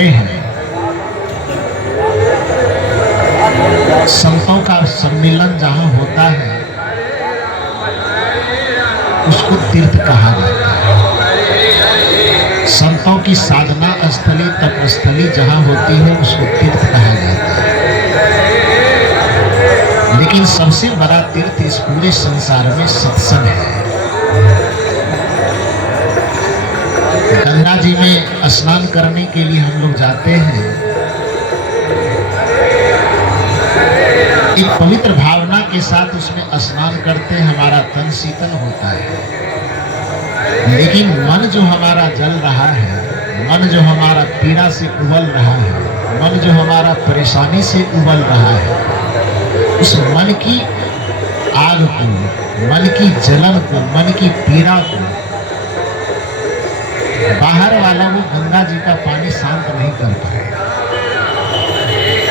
जाते हैं, संतों का सम्मिलन जहां होता है उसको तीर्थ कहा जाता है। संतों की साधना स्थली, तपस्थली जहां होती है उसको तीर्थ कहा जाता है। लेकिन सबसे बड़ा तीर्थ इस पूरे संसार में सत्संग है। गंगा जी में स्नान करने के लिए हम लोग जाते हैं, एक पवित्र भावना के साथ उसमें स्नान करते हैं, हमारा तन शीतल होता है। लेकिन मन जो हमारा जल रहा है, मन जो हमारा पीड़ा से उबल रहा है, मन जो हमारा परेशानी से उबल रहा है, उस मन की आग को, मन की जलन को, मन की पीड़ा को बाहर वाला वो गंगा जी का पानी शांत नहीं कर पाएगा।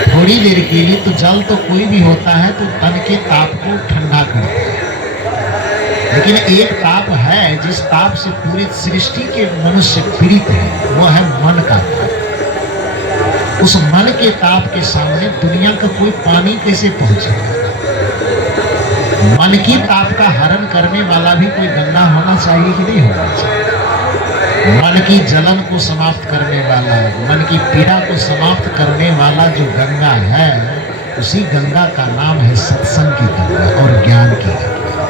थोड़ी देर के लिए तो जल तो कोई भी होता है तो तन के ताप को ठंडा करता है, लेकिन एक ताप है जिस ताप से पूरी सृष्टि के मनुष्य पीड़ित है, वो है मन का ताप। उस मन के ताप के सामने दुनिया का कोई पानी कैसे पहुंचेगा? मन की ताप का हरण करने वाला भी कोई गंगा होना चाहिए कि नहीं होना चाहिए? मन की जलन को समाप्त करने वाला, मन की पीड़ा को समाप्त करने वाला जो गंगा है, उसी गंगा का नाम है सत्संग की गंगा और ज्ञान की गंगा।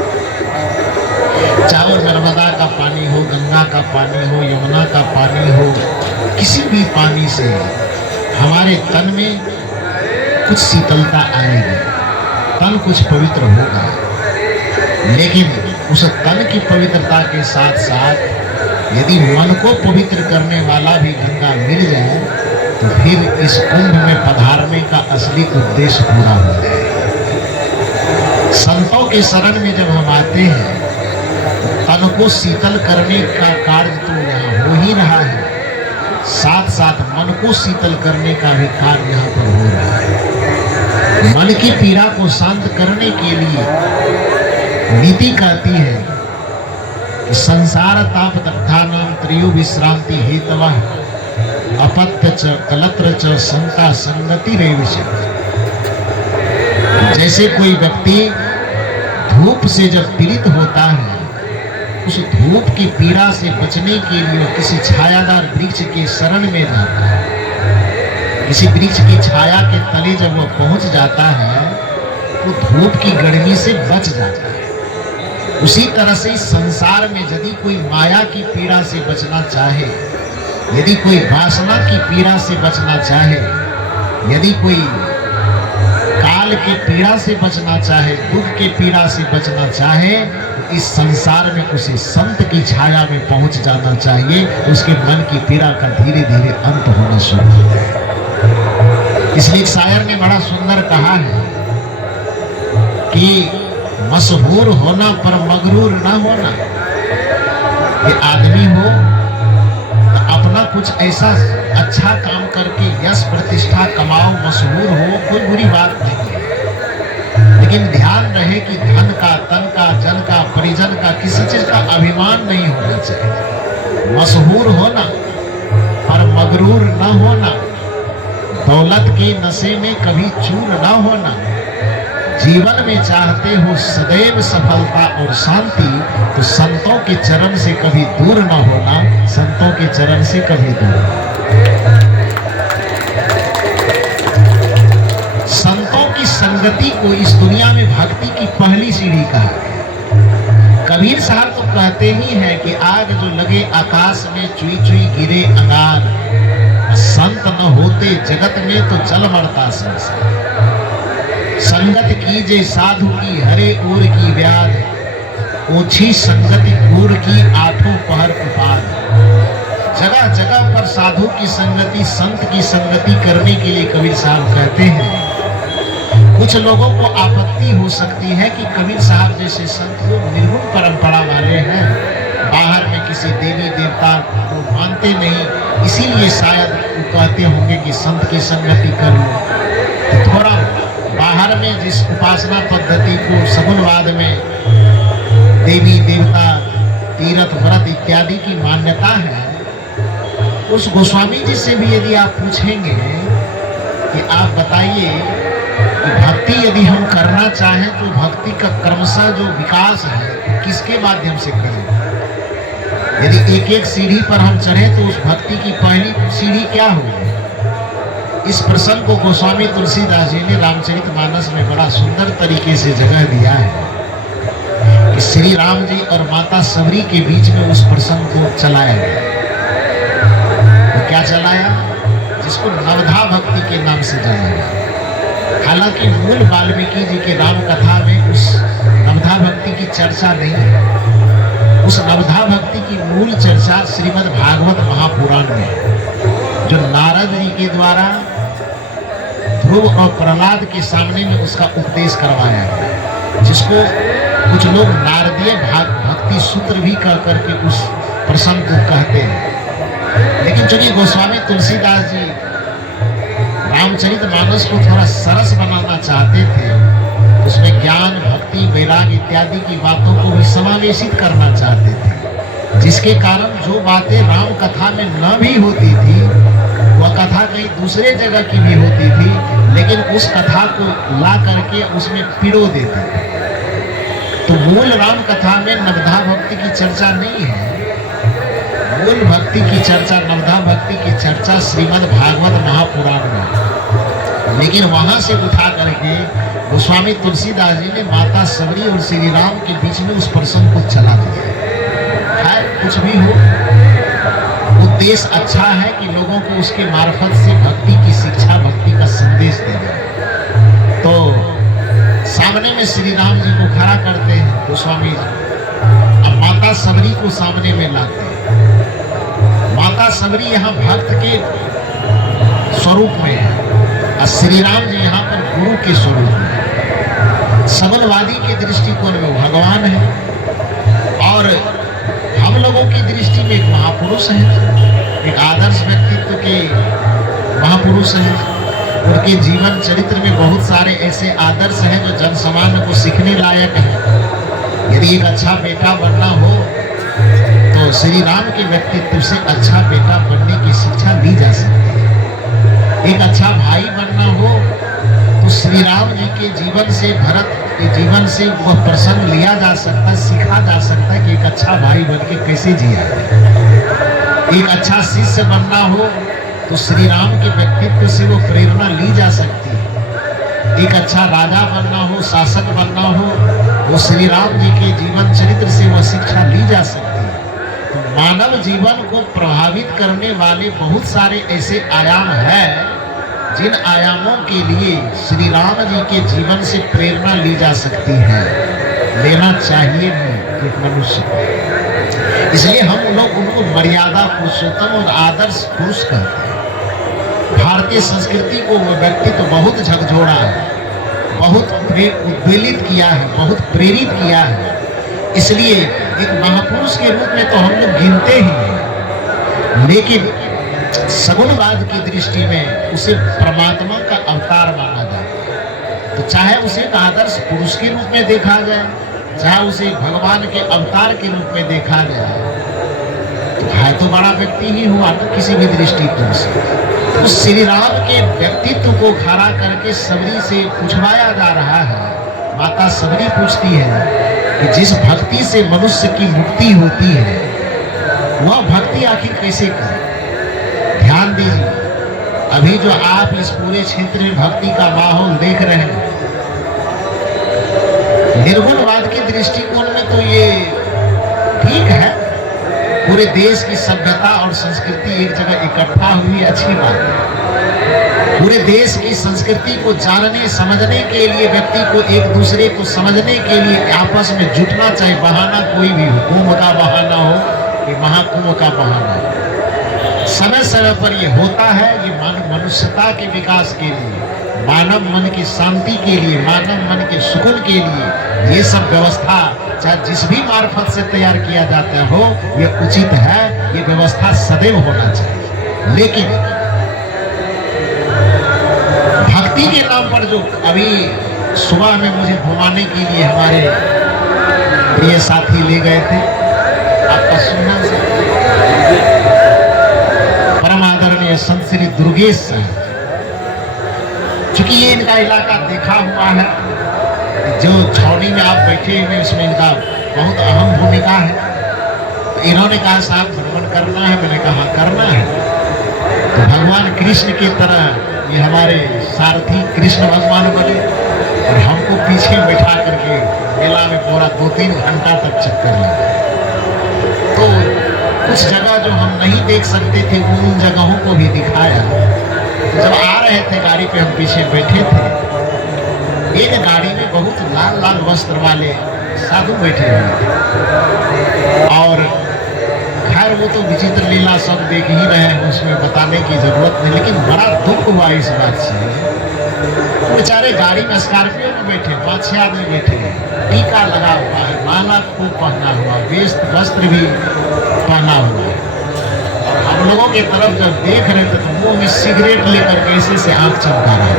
चाहे नर्मदा का पानी हो, गंगा का पानी हो, यमुना का पानी हो, किसी भी पानी से हमारे तन में कुछ शीतलता आएगी, तन कुछ पवित्र होगा। लेकिन उस तन की पवित्रता के साथ साथ यदि मन को पवित्र करने वाला भी गंगा मिल जाए तो फिर इस कुंभ में पधारने का असली उद्देश्य पूरा हो जाए। संतों के शरण में जब हम आते हैं, तन को शीतल करने का कार्य तो यहाँ हो ही रहा है, साथ साथ मन को शीतल करने का भी कार्य यहाँ पर हो रहा है। मन की पीड़ा को शांत करने के लिए नीति कहती है कि संसार ताप दग्धानां त्रयो विश्रांति हेतवः अपत्य च कलत्र च शंका संगति रेविष। जैसे कोई व्यक्ति धूप से जब पीड़ित होता है, उस धूप की पीड़ा से बचने के लिए किसी छायादार वृक्ष के शरण में जाता है, किसी वृक्ष की छाया के तले जब वो पहुंच जाता है तो धूप की गर्मी से बच जाता है। उसी तरह से संसार में यदि कोई माया की पीड़ा से बचना चाहे, यदि कोई वासना की पीड़ा से बचना चाहे, यदि कोई काल की पीड़ा से बचना चाहे, दुख के पीड़ा से बचना चाहे, तो इस संसार में उसे संत की छाया में पहुंच जाना चाहिए। उसके मन की पीड़ा का धीरे धीरे अंत होना शुरू हो जाए। इसलिए शायर ने बड़ा सुंदर कहा है कि मशहूर होना पर मगरूर ना होना। ये आदमी हो तो अपना कुछ ऐसा अच्छा काम करके यश प्रतिष्ठा कमाओ, मशहूर हो, कोई बुरी बात नहीं है, लेकिन ध्यान रहे कि धन का, तन का, जन का, परिजन का, किसी चीज का अभिमान नहीं होना चाहिए। मशहूर होना पर मगरूर ना होना, दौलत के नशे में कभी चूर ना होना। जीवन में चाहते हो सदैव सफलता और शांति, तो संतों के चरण से कभी दूर न होना, संतों के चरण से कभी दूर। संतों की संगति को इस दुनिया में भक्ति की पहली सीढ़ी कहा है। कबीर साहब तो कहते ही हैं कि आग जो लगे आकाश में चुई चुई गिरे अंगार, संत न होते जगत में तो जल मरता संसार। संगत कीजे साधु की हरे ओर की व्याध, ओछी संगति कूर की आठों पहर उपाद। जगह जगह पर साधु की संगति, संत की संगति करने के लिए कबीर साहब कहते हैं। कुछ लोगों को आपत्ति हो सकती है कि कबीर साहब जैसे संत लोग निर्गुण परंपरा वाले हैं, बाहर में किसी देवी देवता को मानते नहीं, इसीलिए शायद वो कहते होंगे कि संत की संगति कर लो। तो थोड़ा बाहर में जिस उपासना पद्धति को सगुनवाद में देवी देवता, तीर्थ, व्रत इत्यादि की मान्यता है, उस गोस्वामी जी से भी यदि आप पूछेंगे कि आप बताइए कि भक्ति यदि हम करना चाहें तो भक्ति का क्रमशः जो विकास है किसके माध्यम से करें। यदि एक एक सीढ़ी पर हम चढ़े तो उस भक्ति की पहली सीढ़ी क्या होगी। इस प्रसंग को गोस्वामी तुलसीदास जी ने रामचरितमानस में बड़ा सुंदर तरीके से जगह दिया है कि श्री राम जी और माता सबरी के बीच में उस प्रसंग को चलाया गया। तो क्या चलाया, जिसको नवधा भक्ति के नाम से जाना गया। हालांकि मूल वाल्मीकि जी के राम कथा में उस नवधा भक्ति की चर्चा नहीं है। उस नवधा भक्ति की मूल चर्चा श्रीमद् भागवत महापुराण में है, जो नारद जी के द्वारा ध्रुव और प्रहलाद के सामने में उसका उपदेश करवाया गया, जिसको कुछ लोग नारदीय भक्ति सूत्र भी कह करके उस प्रसंग को कहते हैं। लेकिन चूंकि गोस्वामी तुलसीदास जी रामचरितमानस को थोड़ा सरस बनाना चाहते थे, उसमें ज्ञान भक्ति वैराग इत्यादि की बातों को भी समावेशित करना चाहते थे, जिसके कारण जो बातें राम कथा में न भी होती थी वह कथा कहीं दूसरे जगह की भी होती थी, लेकिन उस कथा को ला करके उसमें पिरो देते थे। तो मूल राम कथा में नवधा भक्ति की चर्चा नहीं है। मूल भक्ति की चर्चा, नवधा भक्ति की चर्चा श्रीमद् भागवत महापुराण में, लेकिन वहां से उठा करके गोस्वामी तुलसीदास जी ने माता सबरी और श्री राम के बीच में उस प्रसंग को चला दिया। खैर कुछ भी हो, उद्देश्य अच्छा है कि लोगों को उसके मार्फत से भक्ति की शिक्षा, भक्ति का संदेश देना। तो सामने में श्री राम जी को खड़ा करते हैं गोस्वामी जी, अब माता सबरी को सामने में लाते हैं। माता सबरी यहाँ भक्त के स्वरूप में है और श्री राम जी यहाँ पर गुरु के स्वरूप में है। सबलवादी के दृष्टिकोण में भगवान है और हम लोगों की दृष्टि में एक महापुरुष है, एक आदर्श व्यक्तित्व के महापुरुष है। उनके जीवन चरित्र में बहुत सारे ऐसे आदर्श हैं जो जन सामान्य को सीखने लायक है। यदि एक अच्छा बेटा बनना हो तो श्री राम के व्यक्तित्व से अच्छा बेटा बनने की शिक्षा ली जा सकती है। एक अच्छा भाई बनना हो तो श्री राम जी के जीवन से, भरत के जीवन से वह प्रसंग लिया जा सकता है, सीखा जा सकता है कि एक अच्छा भाई बन के कैसे जिया। एक अच्छा शिष्य बनना हो तो श्री राम के व्यक्तित्व से वो प्रेरणा ली जा सकती है। एक अच्छा राजा बनना हो, शासक बनना हो, वो श्री राम जी के जीवन चरित्र से वह शिक्षा ली जा सकती है। तो मानव जीवन को प्रभावित करने वाले बहुत सारे ऐसे आयाम हैं जिन आयामों के लिए श्री राम जी के जीवन से प्रेरणा ली जा सकती है, लेना चाहिए भी एक मनुष्य को। इसलिए हम लोग उनको मर्यादा पुरुषोत्तम और आदर्श पुरुष कहते हैं। भारतीय संस्कृति को वो व्यक्तित्व बहुत झकझोड़ा है, बहुत उद्वेलित किया है, बहुत प्रेरित किया है। इसलिए एक महापुरुष के रूप में तो हम लोग गिनते ही हैं, लेकिन सगुणवाद की दृष्टि में उसे परमात्मा का अवतार माना जाता है। तो चाहे उसे एक आदर्श पुरुष के रूप में देखा जाए, चाहे उसे भगवान के अवतार के रूप में देखा जाए, तो है तो बड़ा व्यक्ति ही हुआ ना किसी भी दृष्टिकोण से। तो श्री राम के व्यक्तित्व को खड़ा करके सबरी से पूछवाया जा रहा है। माता सबरी पूछती है कि जिस भक्ति से मनुष्य की मुक्ति होती है वह भक्ति आखिर कैसे करे। ध्यान दीजिए, अभी जो आप इस पूरे क्षेत्र में भक्ति का माहौल देख रहे हैं, निर्गुणवाद के दृष्टिकोण में तो ये ठीक है, पूरे देश की सभ्यता और संस्कृति एक जगह इकट्ठा हुई, अच्छी बात है। पूरे देश की संस्कृति को जानने समझने के लिए, व्यक्ति को एक दूसरे को समझने के लिए आपस में जुटना चाहिए। बहाना कोई भी हो, कुंभ का बहाना हो कि महाकुंभ का बहाना हो, समय समय पर ये होता है। ये मनुष्यता के विकास के लिए, मानव मन की शांति के लिए, मानव मन के सुकून के लिए ये सब व्यवस्था चाहे जिस भी मार्फत से तैयार किया जाता हो, ये उचित है, ये व्यवस्था सदैव होना चाहिए। लेकिन भक्ति के नाम पर जो अभी सुबह में मुझे घुमाने के लिए हमारे प्रिय साथी ले गए थे, आपका सुनना दुर्गेश शहर। चूंकि ये इनका इलाका देखा हुआ है, जो छावनी में आप बैठे हुए इसमें इनका बहुत अहम भूमिका है। तो इन्होंने कहा साहब भ्रमण करना है, मैंने कहा करना है। तो भगवान कृष्ण की तरह ये हमारे सारथी कृष्ण भगवान बने और हमको पीछे बैठा करके मेला में पूरा 2-3 घंटा तक चक्कर लगा। तो कुछ जगह जो हम नहीं देख सकते थे उन जगहों को भी दिखाया। तो जब आ रहे थे गाड़ी पे, हम पीछे बैठे थे, एक गाड़ी में बहुत लाल लाल वस्त्र वाले साधु बैठे हुए थे। और खैर वो तो विचित्र लीला सब देख ही रहे हैं, उसमें बताने की जरूरत नहीं। लेकिन बड़ा दुख हुआ इस बात से, बेचारे गाड़ी में स्कॉर्पियो में बैठे 5-6 आदमी बैठे हैं, टीका लगा हुआ है, माला खूब पहना हुआ, वेस्ट वस्त्र भी पहना हुआ है। और हम लोगों की तरफ जब देख रहे थे तो मुंह में सिगरेट लेकर कैसे से आंख चमका रहा है।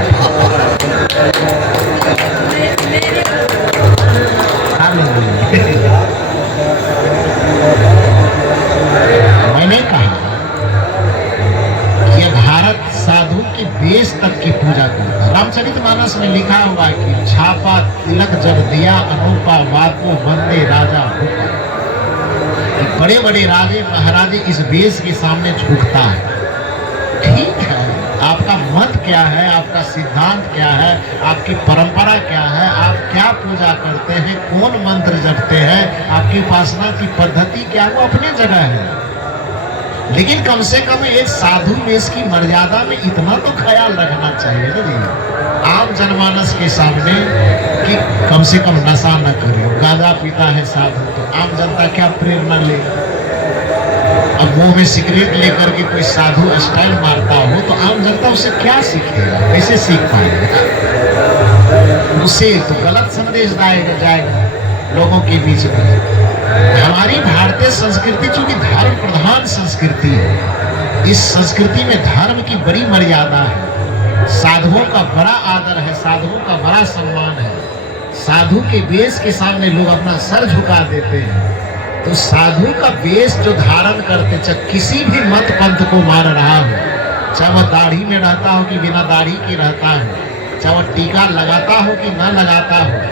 मैंने कहा कि भारत साधु की बेस तक की पूजा करता। रामचरितमानस में लिखा हुआ है कि छापा तिलक जब दिया अनूपा वाको वंदे राजा भूपा। बड़े बड़े राजे महाराजे इस बेस के सामने झुकता है। ठीक है, आपका मत क्या है, आपका सिद्धांत क्या है, आपकी परंपरा क्या है, आप क्या पूजा करते हैं, कौन मंत्र जपते हैं, आपकी उपासना की पद्धति क्या, वो अपने जगह है। लेकिन कम से कम एक साधु वेश की मर्यादा में इतना तो ख्याल रखना चाहिए ना जी, आम जनमानस के सामने कि कम से कम नशा न करे। गांजा पीता है साधु तो आम जनता क्या प्रेरणा ले। अब मुंह में सिगरेट लेकर के कोई साधु स्टाइल मारता हो तो आम जनता उससे क्या सीखेगा, कैसे सीख पाएगा? उससे तो गलत संदेश जाएगा लोगों के बीच में। हमारी भारतीय संस्कृति चूंकि धर्म प्रधान संस्कृति है, इस संस्कृति में धर्म की बड़ी मर्यादा है, साधुओं का बड़ा आदर है, साधुओं का बड़ा सम्मान है। साधु के वेश के सामने लोग अपना सर झुका देते हैं। तो साधु का वेश जो धारण करते, चाहे किसी भी मत पंथ को मान रहा हो, चाहे वह दाढ़ी में रहता हो कि बिना दाढ़ी के रहता हो, चाहे वह टीका लगाता हो कि न लगाता हो,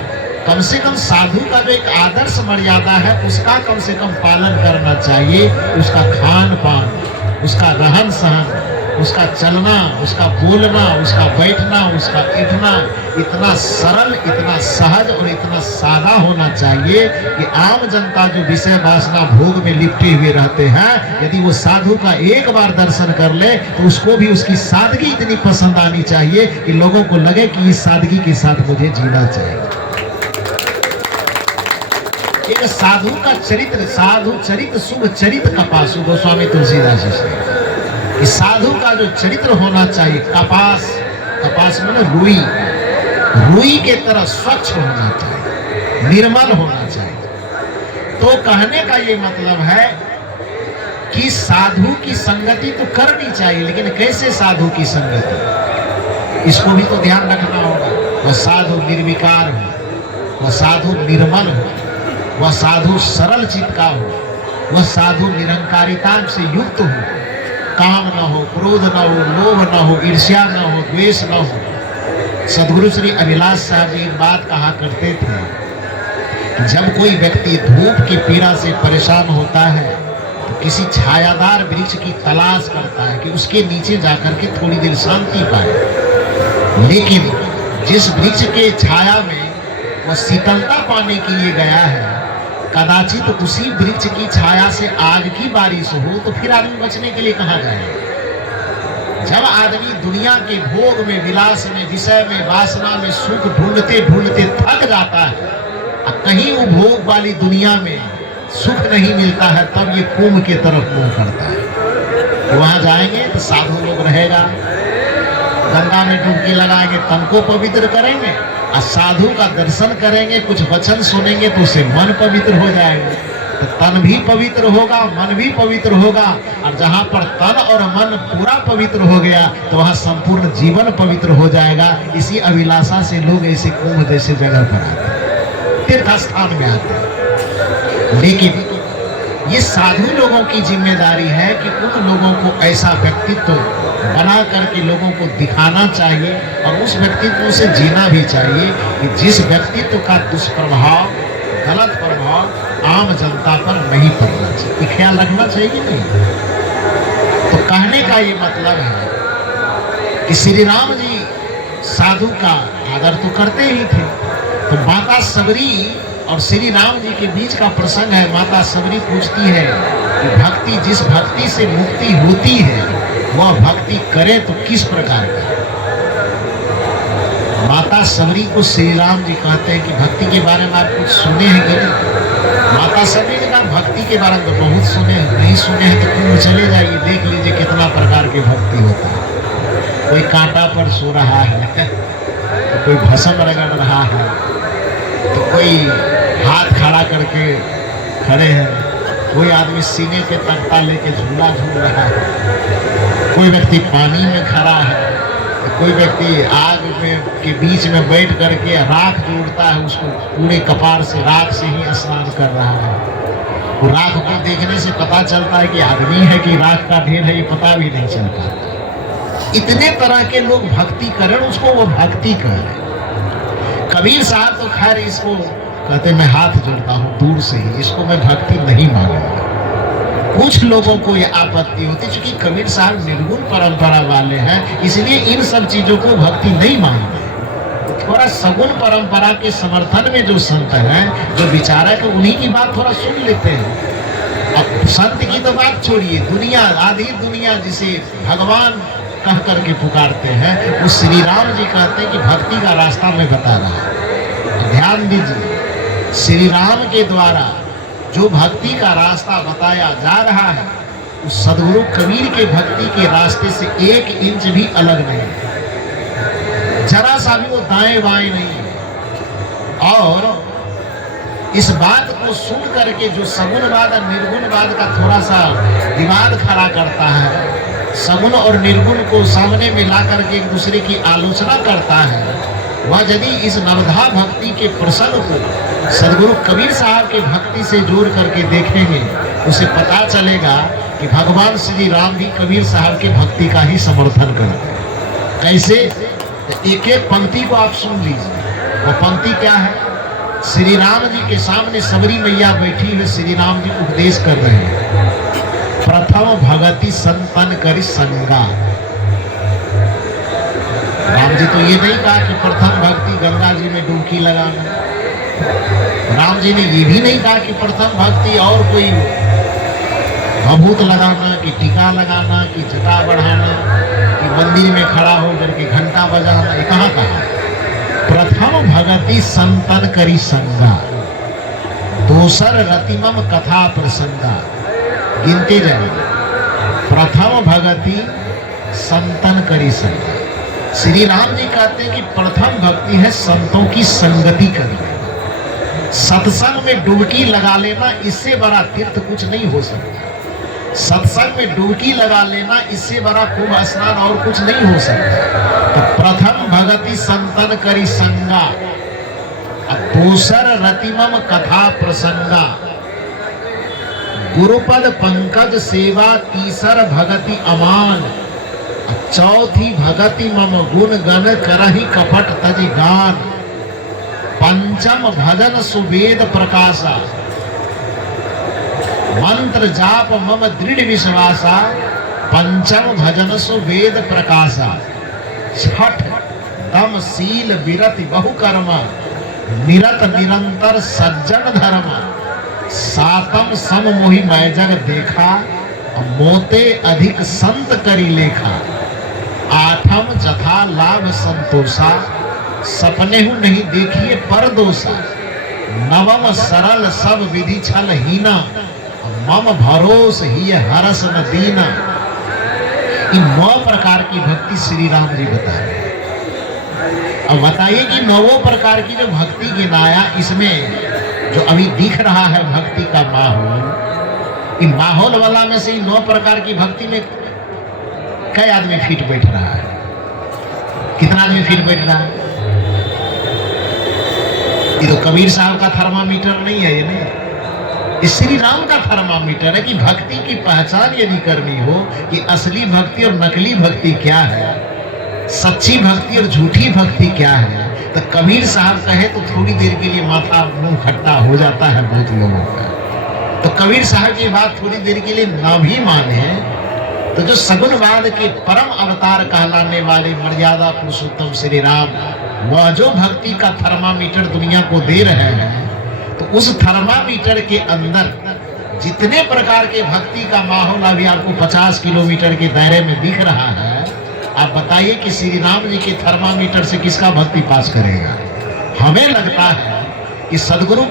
कम से कम साधु का जो एक आदर्श मर्यादा है उसका कम से कम पालन करना चाहिए। उसका खान पान, उसका रहन सहन, उसका चलना, उसका बोलना, उसका बैठना, उसका उठना इतना सरल, इतना सहज और इतना सादा होना चाहिए कि आम जनता जो विषय वासना भोग में लिपटे हुए रहते हैं, यदि वो साधु का एक बार दर्शन कर ले तो उसको भी उसकी सादगी इतनी पसंद आनी चाहिए कि लोगों को लगे कि इस सादगी के साथ मुझे जीना चाहिए। एक साधु का चरित्र, साधु चरित्र शुभ चरित्र कपासु, गोस्वामी तुलसीदास जी। साधु का जो चरित्र होना चाहिए, कपास, कपास में रुई, रुई के तरह स्वच्छ होना चाहिए, निर्मल होना चाहिए। तो कहने का ये मतलब है कि साधु की संगति तो करनी चाहिए, लेकिन कैसे साधु की संगति, इसको भी तो ध्यान रखना होगा। वह साधु निर्विकार हो, वह साधु निर्मल हो, वह साधु सरल चित्त का हो, वह साधु निरंकारिता से युक्त हो, काम न हो, क्रोध न हो, लोभ न हो, ईर्ष्या न हो, द्वेष न हो। सदगुरु श्री अभिलाष साहब जी एक बात कहा करते थे कि जब कोई व्यक्ति धूप की पीड़ा से परेशान होता है तो किसी छायादार वृक्ष की तलाश करता है कि उसके नीचे जाकर के थोड़ी देर शांति पाए। लेकिन जिस वृक्ष के छाया में वह शीतलता पाने के लिए गया है, कदाचित उसी वृक्ष की छाया से आग की बारिश हो तो फिर आदमी बचने के लिए कहाँ जाए? जब आदमी दुनिया के भोग में, विलास में, विषय में, वासना में सुख ढूंढते ढूंढते थक जाता है, अब कहीं वो भोग वाली दुनिया में सुख नहीं मिलता है, तब ये कुंभ के तरफ मुंह करता है। तो वहां जाएंगे तो साधु लोग रहेगा, गंगा में डुबकी लगाएंगे, तन को पवित्र करेंगे, और साधु का दर्शन करेंगे, कुछ वचन सुनेंगे तो उससे मन पवित्र हो जाएगा। तो तन भी पवित्र होगा, मन भी पवित्र होगा, और जहाँ पर तन और मन पूरा पवित्र हो गया तो वहाँ संपूर्ण जीवन पवित्र हो जाएगा। इसी अभिलाषा से लोग ऐसे कुंभ जैसे जगह पर आते हैं, तीर्थ स्थान में आते हैं। लेकिन ये साधु लोगों की जिम्मेदारी है कि उन लोगों को ऐसा व्यक्तित्व बना करके लोगों को दिखाना चाहिए और उस व्यक्तित्व से जीना भी चाहिए कि जिस व्यक्तित्व का दुष्प्रभाव, गलत प्रभाव आम जनता पर नहीं पड़ना चाहिए। ये ख्याल रखना चाहिए कि नहीं? तो कहने का ये मतलब है कि श्री राम जी साधु का आदर तो करते ही थे। तो माता सबरी और श्री राम जी के बीच का प्रसंग है। माता सबरी पूछती है कि भक्ति, जिस भक्ति से मुक्ति होती है वह भक्ति करे तो किस प्रकार की? माता सबरी को श्री राम जी कहते हैं कि भक्ति के बारे में आप कुछ सुने हैं कि नहीं? माता सबरी ने कहा भक्ति के बारे में तो बहुत सुने हैं, नहीं सुने हैं तो कुंभ चले जाइए, देख लीजिए कितना प्रकार की भक्ति होता है। कोई कांटा पर सो रहा है, तो कोई भस्म रगड़ रहा है, तो कोई हाथ खड़ा करके खड़े हैं, कोई आदमी सीने पे तख्ता लेके झूला झूल रहा है, कोई व्यक्ति पानी में खड़ा है, तो कोई व्यक्ति आग में के बीच में बैठ करके राख जोड़ता है, उसको पूरे कपार से राख से ही स्नान कर रहा है। वो राख को देखने से पता चलता है कि आदमी है कि राख का ढेर है, ये पता भी नहीं चलता। इतने तरह के लोग भक्ति करें, उसको वो भक्ति करें। कबीर साहब तो खैर इसको कहते मैं हाथ जोड़ता हूँ दूर से ही, इसको मैं भक्ति नहीं मानूंगा। कुछ लोगों को ये आपत्ति होती, क्योंकि कबीर साहब निर्गुण परंपरा वाले हैं, इसलिए इन सब चीजों को भक्ति नहीं मानते। थोड़ा सगुण परंपरा के समर्थन में जो संत हैं, जो विचारक, उन्हीं की बात थोड़ा सुन लेते हैं। अब संत की तो बात छोड़िए, दुनिया, आधी दुनिया जिसे भगवान कह करके पुकारते हैं, वो श्री राम जी कहते हैं कि भक्ति का रास्ता मैं बता रहा हूं। ध्यान दीजिए, श्री राम के द्वारा जो भक्ति का रास्ता बताया जा रहा है, उस सदगुरु कबीर के भक्ति के रास्ते से 1 इंच भी अलग नहीं है, जरा सा भी वो दाएं बाएं नहीं है। और इस बात को सुन करके जो सगुणवाद और निर्गुणवाद का थोड़ा सा विवाद खड़ा करता है, सगुण और निर्गुण को सामने में ला करके एक दूसरे की आलोचना करता है, वह यदि इस नवधा भक्ति के प्रसंग को सदगुरु कबीर साहब के भक्ति से जोड़ करके देखेंगे, उसे पता चलेगा कि भगवान श्री राम भी कबीर साहब के भक्ति का ही समर्थन करते हैं। कैसे? एक एक पंक्ति को आप सुन लीजिए। वो पंक्ति क्या है? श्री राम जी के सामने सबरी मैया बैठी हुई, श्री राम जी उपदेश कर रहे हैं। प्रथम भगति संतन करी संगा। राम जी तो ये नहीं कहा कि प्रथम भक्ति गंगा जी में डुबकी लगाना। राम जी ने ये भी नहीं कहा कि प्रथम भक्ति और कोई भभूत लगाना, कि टीका लगाना, कि जटा बढ़ाना, कि मंदिर में खड़ा हो करके घंटा बजाना। ये कहाँ कहा? प्रथम भगति संतन करी संगा, दोसर रतिमम कथा प्रसंगा। गिनते जाइए। प्रथम भगति संतन करी संगा। श्री राम जी कहते हैं कि प्रथम भक्ति है संतों की संगति करना, सत्संग में डुबकी लगा लेना। इससे बड़ा तीर्थ कुछ नहीं हो सकता। सत्संग में डुबकी लगा लेना, इससे बड़ा कुंभ स्नान और कुछ नहीं हो सकता। तो प्रथम भगति संतन करी संगा, दूसर रतिमम कथा प्रसंगा, गुरुपद पंकज सेवा, तीसर भगति अमान, चौथी भगति मम गुण गण करहि कपट तज गान, पंचम भजन सुवेद प्रकाशा, मंत्र जाप मम दृढ़ विश्वासा, पंचम भजन सुवेद प्रकाशा, छठ दम शील विरति बहुकर्म, निरत निरंतर सज्जन धर्म, सातम सम मोहि मैं जग देखा, मोते अधिक संत करी लेखा, आठम जथा लाभ संतोषा, सपने हूँ नहीं देखिए पर दोषा, नवम सरल सब विधि छल हीना, मम भरोस ही हरस न दीना। इन 9 प्रकार की भक्ति श्री राम जी बता रहे हैं। अब बताइए कि 9 प्रकार की जो भक्ति गिनाया, इसमें जो अभी दिख रहा है भक्ति का माहौल, इन माहौल वाला में से 9 प्रकार की भक्ति में कई आदमी फिट बैठ रहा है? कितना आदमी फिट बैठ रहा है? ये तो कबीर साहब का थर्मामीटर नहीं है, ये नहीं। ये श्री राम का थर्मामीटर है कि भक्ति की पहचान यदि करनी हो कि असली भक्ति और नकली भक्ति क्या है, सच्ची भक्ति और झूठी भक्ति क्या है, तो कबीर साहब कहे तो थोड़ी देर के लिए माथा मुंह खट्टा हो जाता है बहुत लोगों का। तो कबीर साहब की बात थोड़ी देर के लिए ना भी माने तो जो सगुनवाद के परम अवतार कहलाने वाले मर्यादा पुरुषोत्तम श्री राम, वह जो भक्ति का थर्मामीटर दुनिया को दे रहे हैं, तो उस थर्मामीटर के अंदर जितने प्रकार के भक्ति का माहौल अभी आपको 50 किलोमीटर के दायरे में दिख रहा है, आप बताइए कि श्री राम जी के थर्मामीटर से किसका भक्ति पास करेगा। हमें लगता है कि सदगुरु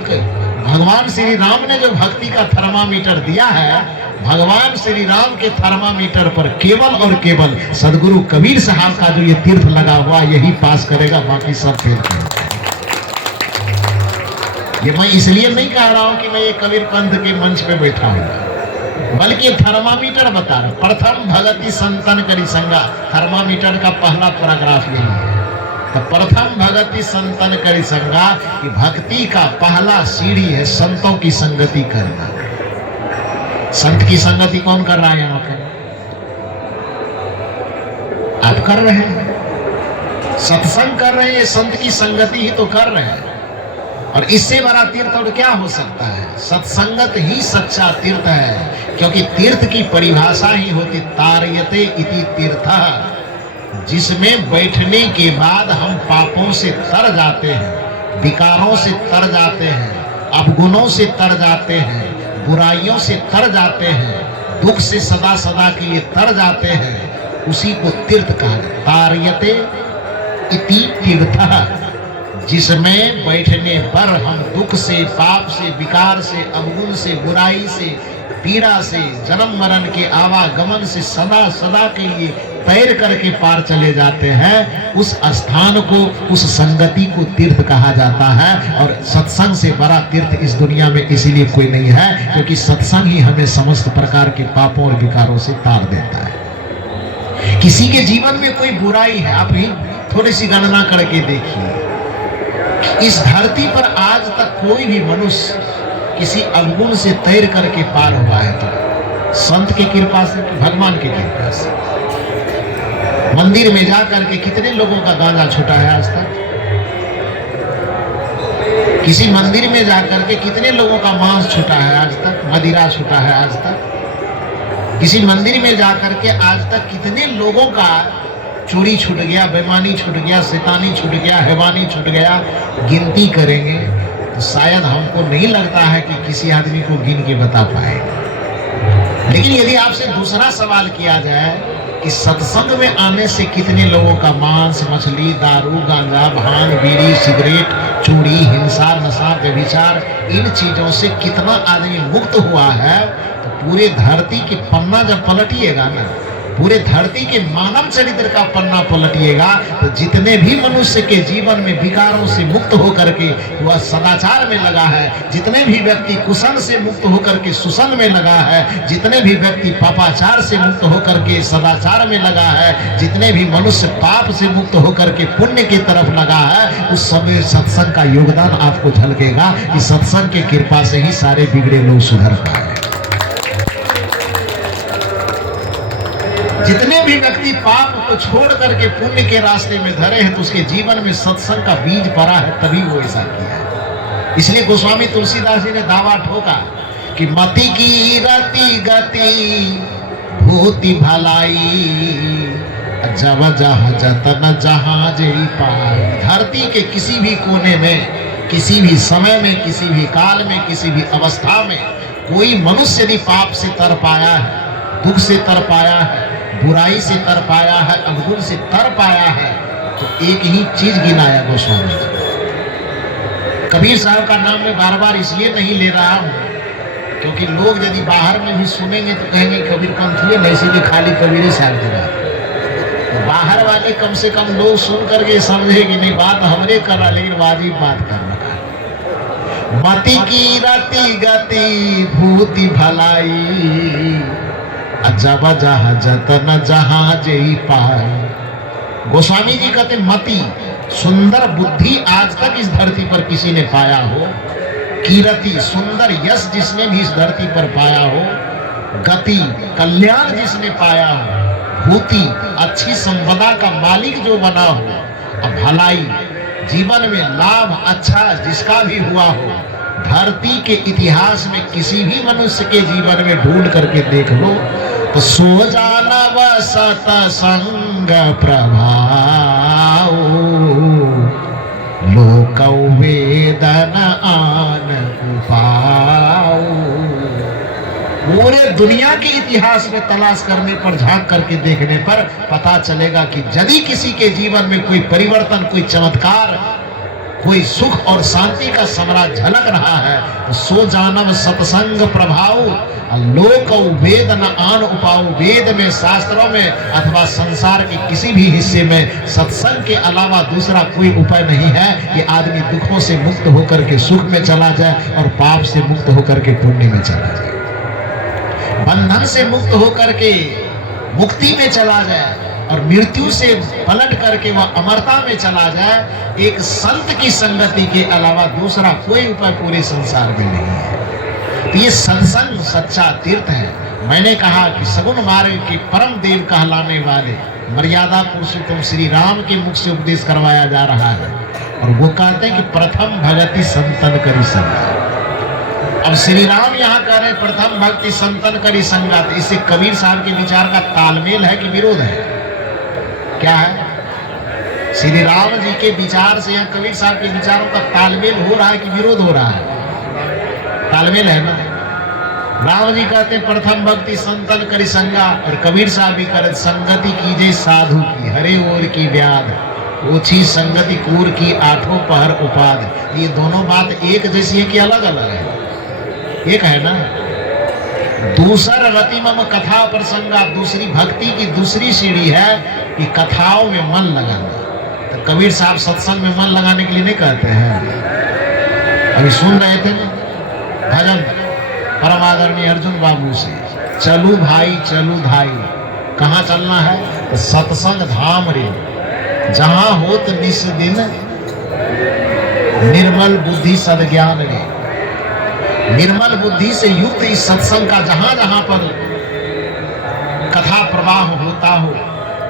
भगवान श्री राम ने जो भक्ति का थर्मामीटर दिया है, भगवान श्री राम के थर्मामीटर पर केवल और केवल सदगुरु कबीर साहब का जो ये तीर्थ लगा हुआ यही पास करेगा, बाकी सब फेल करेगा। ये मैं इसलिए नहीं कह रहा हूं कि मैं ये कबीर पंथ के मंच पे बैठा हूं, बल्कि थर्मामीटर बता रहा। प्रथम भगति संतन करी संगा, थर्मामीटर का पहला पैराग्राफ यही है। तो प्रथम भगति संतन करी संगा कि भक्ति का पहला सीढ़ी है संतों की संगति करना। संत की संगति कौन कर रहा है यहाँ पे? आप कर रहे हैं, सत्संग कर रहे हैं, संत की संगति ही तो कर रहे हैं। और इससे बड़ा तीर्थ और क्या हो सकता है? सत्संगत ही सच्चा तीर्थ है, क्योंकि तीर्थ की परिभाषा ही होती तार्यते इति तीर्थः, जिसमें बैठने के बाद हम पापों से तर जाते हैं, विकारों से तर जाते हैं, अवगुणों से तर जाते हैं, बुराइयों से तर जाते हैं, दुख से सदा सदा के लिए तर जाते हैं, उसी को तीर्थ कहा। तार्यते इति तीर्थः, जिसमें बैठने पर हम दुख से, पाप से, विकार से, अवगुण से, बुराई से, पीड़ा से, जन्म मरण के आवागमन से सदा सदा के लिए तैर करके पार चले जाते हैं, उस स्थान को, उस संगति को तीर्थ कहा जाता है। और सत्संग से बड़ा तीर्थ इस दुनिया में इसीलिए कोई नहीं है, क्योंकि सत्संग ही हमें समस्त प्रकार के पापों और विकारों से तार देता है। किसी के जीवन में कोई बुराई है, आप ही थोड़ी सी गणना करके देखिए, इस धरती पर आज तक कोई भी मनुष्य किसी अवगुण से तैर करके पार हुआ है तो संत की कृपा से, भगवान की कृपा से। मंदिर में जाकर के कितने लोगों का गांजा छूटा है आज तक? किसी मंदिर में जाकर के कितने लोगों का मांस छूटा है आज तक? मदिरा छूटा है आज तक? किसी मंदिर में जाकर के आज तक कितने लोगों का चोरी छूट गया, बेईमानी छूट गया, शैतानी छूट गया, हैवानी छूट गया? गिनती करेंगे तो शायद हमको नहीं लगता है कि किसी आदमी को गिन के बता पाएगा। लेकिन यदि आपसे दूसरा सवाल किया जाए कि सत्संग में आने से कितने लोगों का मांस, मछली, दारू, गांजा, भांग, बीड़ी, सिगरेट, चोरी, हिंसा, नशा, व्यभिचार, इन चीजों से कितना आदमी मुक्त हुआ है, तो पूरे धरती के पन्ना जब पलटिएगा ना, पूरे धरती के मानव चरित्र का पन्ना पलटिएगा, तो जितने भी मनुष्य के जीवन में विकारों से मुक्त होकर के वह सदाचार में लगा है, जितने भी व्यक्ति कुसन से मुक्त होकर के सुसन में लगा है, जितने भी व्यक्ति पापाचार से मुक्त होकर के सदाचार में लगा है, जितने भी मनुष्य पाप से मुक्त होकर के पुण्य की तरफ लगा है, उस समय सत्संग का योगदान आपको झलकेगा कि सत्संग की कृपा से ही सारे बिगड़े लोग सुधर पाए। जितने भी व्यक्ति पाप को छोड़ करके पुण्य के रास्ते में धरे हैं, तो उसके जीवन में सत्संग का बीज पड़ा है, तभी वो ऐसा किया है। इसलिए गोस्वामी तुलसीदास जी ने दावा ठोका कि मति की रति गति भूति भलाई, जब जहाँ जतन जहाँ जई पाई। धरती के किसी भी कोने में, किसी भी समय में, किसी भी काल में, किसी भी अवस्था में कोई मनुष्य यदि पाप से तर पाया है, दुख से तर पाया है, बुराई से तर पाया है, अवगुण से तर पाया है, तो एक ही चीज गिनाया गोस्वामी जी। कबीर साहब का नाम मैं बार बार इसलिए नहीं ले रहा हूँ क्योंकि लोग यदि बाहर में भी सुनेंगे तो कहेंगे कबीर पंथी नहीं, इसीलिए खाली कबीर साहब की बात। तो बाहर वाले कम से कम लोग सुन करके समझे कि नहीं बात हमरे कर रहा, लेकिन वाजिब बात कर रहा है। मति की रति गति भूति भलाई, जब जहाँ जतन जहाँ जई पाए। गोस्वामी जी कहते मति, सुंदर बुद्धि आज तक इस धरती पर किसी ने पाया हो कीरति सुंदर यश जिसने भी इस धरती पर पाया हो, गति कल्याण जिसने पाया हो, भूति अच्छी संपदा का मालिक जो बना हो, अब भलाई जीवन में लाभ अच्छा जिसका भी हुआ हो, धरती के इतिहास में किसी भी मनुष्य के जीवन में ढूंढ करके देख लो तो सो जानव सतसंग प्रभाव, लोक वेदन आन उपाऊ। पूरे दुनिया के इतिहास में तलाश करने पर, झांक करके देखने पर पता चलेगा कि यदि किसी के जीवन में कोई परिवर्तन, कोई चमत्कार, कोई सुख और शांति का सम्राट झलक रहा है तो सो जानव सत्संग प्रभाव, लोक वेद न आन उपाऊ। वेद में, शास्त्रों में अथवा संसार के किसी भी हिस्से में सत्संग के अलावा दूसरा कोई उपाय नहीं है कि आदमी दुखों से मुक्त होकर के सुख में चला जाए और पाप से मुक्त होकर के पुण्य में चला जाए, बंधन से मुक्त होकर के मुक्ति में चला जाए और मृत्यु से पलट करके वह अमरता में चला जाए। एक संत की संगति के अलावा दूसरा कोई उपाय पूरे संसार में नहीं है। तो ये सत्संग सच्चा तीर्थ है। मैंने कहा कि सगुण मार्ग के परम देव कहलाने वाले मर्यादा पुरुषोत्तम श्री राम के मुख से उपदेश करवाया जा रहा है और वो कहते हैं कि प्रथम भगति संतन करी संगा। अब श्री राम यहाँ कह रहे प्रथम भक्ति संतन करी संगा, तो इससे कबीर साहब के विचार का तालमेल है कि विरोध है? क्या है? श्री राम जी के विचार से यहाँ कबीर साहब के विचारों का तालमेल हो रहा है कि विरोध हो रहा है? तालमेल है ना। राम जी कहते हैं प्रथम भक्ति संतन करी संगा और कबीर साहब भी कहते संगति कीजिए साधु की, हरे ओर की व्याध, ओछी संगति कूर की, आठों पहर उपाध। ये दोनों बात एक जैसी है कि अलग अलग है? एक है ना। दूसर रति मम कथा प्रसंगा, दूसरी भक्ति की दूसरी सीढ़ी है कि कथाओं में मन लगाना। तो कबीर साहब सत्संग में मन लगाने के लिए नहीं कहते हैं। अभी सुन रहे थे भजन परम आदरणीय अर्जुन बाबू से, चलू भाई चलू धाई। कहाँ चलना है? तो सत्संग धाम रे, जहां होत निस दिन निर्मल बुद्धि सद्ज्ञान रे। निर्मल बुद्धि से युक्त इस सत्संग का जहां जहां पर कथा प्रवाह होता हो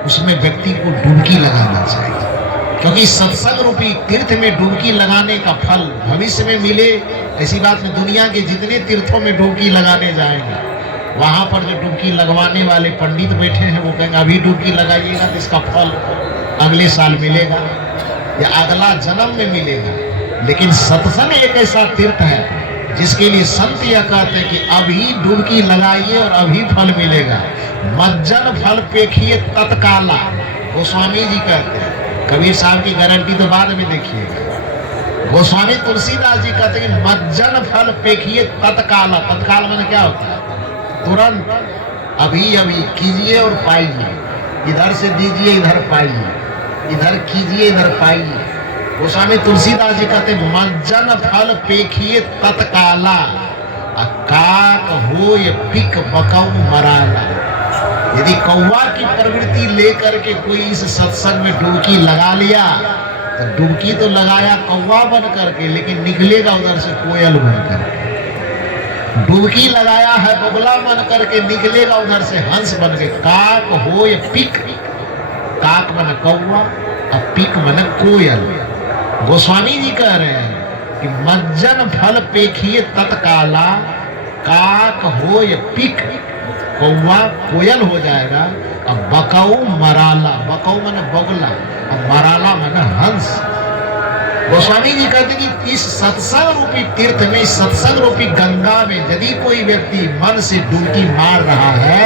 उसमें व्यक्ति को डुबकी लगाना चाहिए, क्योंकि सत्संग रूपी तीर्थ में डुबकी लगाने का फल भविष्य में मिले। ऐसी बात में दुनिया के जितने तीर्थों में डुबकी लगाने जाएंगे वहां पर जो डुबकी लगवाने वाले पंडित बैठे हैं वो कहेंगे अभी डुबकी लगाइएगा तो इसका फल अगले साल मिलेगा या अगला जन्म में मिलेगा। लेकिन सत्संग एक ऐसा तीर्थ है जिसके लिए संत यह कहते हैं कि अभी डुबकी लगाइए और अभी फल मिलेगा। मज्जन फल पेखिए तत्काला, गोस्वामी जी कहते हैं। कबीर साहब की गारंटी तो बाद में देखिएगा। गोस्वामी तुलसीदास जी कहते हैं मज्जन फल पेखिए तत्काला। तत्काल माने क्या होता है? तुरंत, अभी अभी कीजिए और पाइए। इधर से दीजिए इधर पाइए, इधर कीजिए इधर पाइए। गोस्वामी तुलसीदास जी कहते मज्जन फल पेखिए तत्काला, काक हो ये पिक बकऊ मराला। यदि कौवा की प्रवृत्ति लेकर के कोई इस सत्संग में डुबकी लगा लिया तो डुबकी तो लगाया कौवा बन करके, लेकिन निकलेगा उधर से कोयल बनकर। डुबकी लगाया है बगुला बन करके, निकलेगा उधर से हंस बन के। काक हो ये पिक, काक मन कौवा और पिक मन कोयल। गोस्वामी जी कह रहे हैं कि मज्जन फल पेखिए तत्काला, काक हो ये पिक, कौवा कोयल हो जाएगा। अब बकऊ मराला, बकऊ मन बगुला और मराला मन हंस। गोस्वामी जी कहते हैं कि इस सत्संग रूपी तीर्थ में, इस सत्संग रूपी गंगा में यदि कोई व्यक्ति मन से डुबकी मार रहा है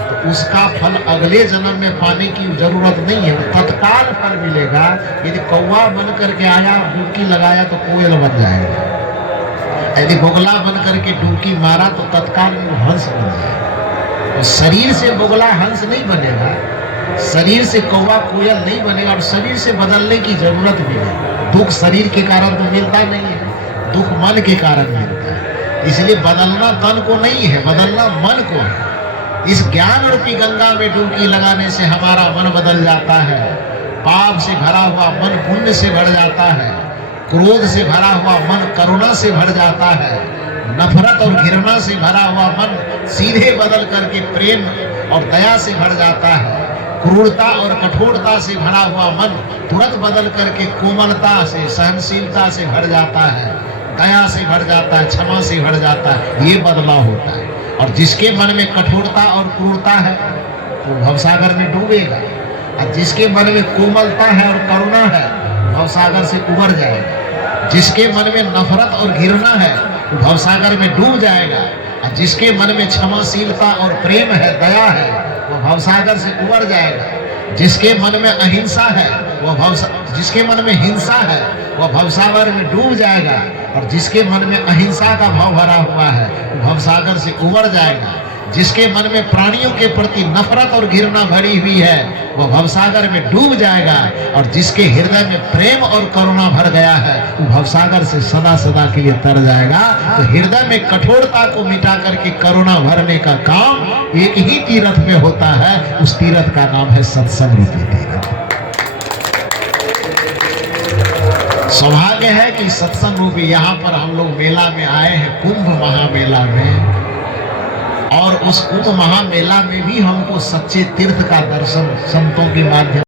तो उसका फल अगले जन्म में पाने की जरूरत नहीं है, तत्काल फल मिलेगा। यदि कौवा बन करके आया डुबकी लगाया तो कोयल बन जाएगा, यदि बगुला बन करके डुबकी मारा तो तत्काल हंस बन जाएगा। तो शरीर से बगुला हंस नहीं बनेगा, शरीर से कौवा कोयल नहीं बनेगा और शरीर से बदलने की जरूरत भी नहीं। दुख शरीर के कारण तो मिलता नहीं है, दुख मन के कारण मिलता है। इसलिए बदलना तन को नहीं है, बदलना मन को है। इस ज्ञान रूपी गंगा में डुबकी लगाने से हमारा मन बदल जाता है, पाप से भरा हुआ मन पुण्य से भर जाता है, क्रोध से भरा हुआ मन करुणा से भर जाता है, नफरत और घृणा से भरा हुआ मन सीधे बदल करके प्रेम और दया से भर जाता है, क्रूरता और कठोरता से भरा हुआ मन तुरंत बदल करके कोमलता से, सहनशीलता से भर जाता है, दया से भर जाता है, क्षमा से भर जाता है। ये बदलाव होता है। और जिसके मन में कठोरता और क्रूरता है वो भवसागर में डूबेगा, और जिसके मन में कोमलता है और करुणा है भवसागर से उबर जाएगा। जिसके मन में नफरत और घृणा है वो भवसागर में डूब जाएगा, और जिसके मन में क्षमाशीलता और प्रेम है, दया है, वो भवसागर से उबर जाएगा। जिसके मन में अहिंसा है वो जिसके मन में हिंसा है वह भवसागर में डूब जाएगा, और जिसके मन में अहिंसा का भाव भरा हुआ है वो भवसागर से उबर जाएगा। जिसके मन में प्राणियों के प्रति नफरत और घृणा भरी हुई है वह भवसागर में डूब जाएगा, और जिसके हृदय में प्रेम और करुणा भर गया है वो भवसागर से सदा सदा के लिए तर जाएगा। तो हृदय में कठोरता को मिटा करके करुणा भरने का काम एक ही तीर्थ में होता है, उस तीर्थ का नाम है सत्संग रूपी तीर्थ। सौभाग्य है कि सत्संग रूपी यहाँ पर हम लोग मेला में आए हैं, कुंभ महामेला में, और उस कुंभ महामेला में भी हमको सच्चे तीर्थ का दर्शन संतों के माध्यम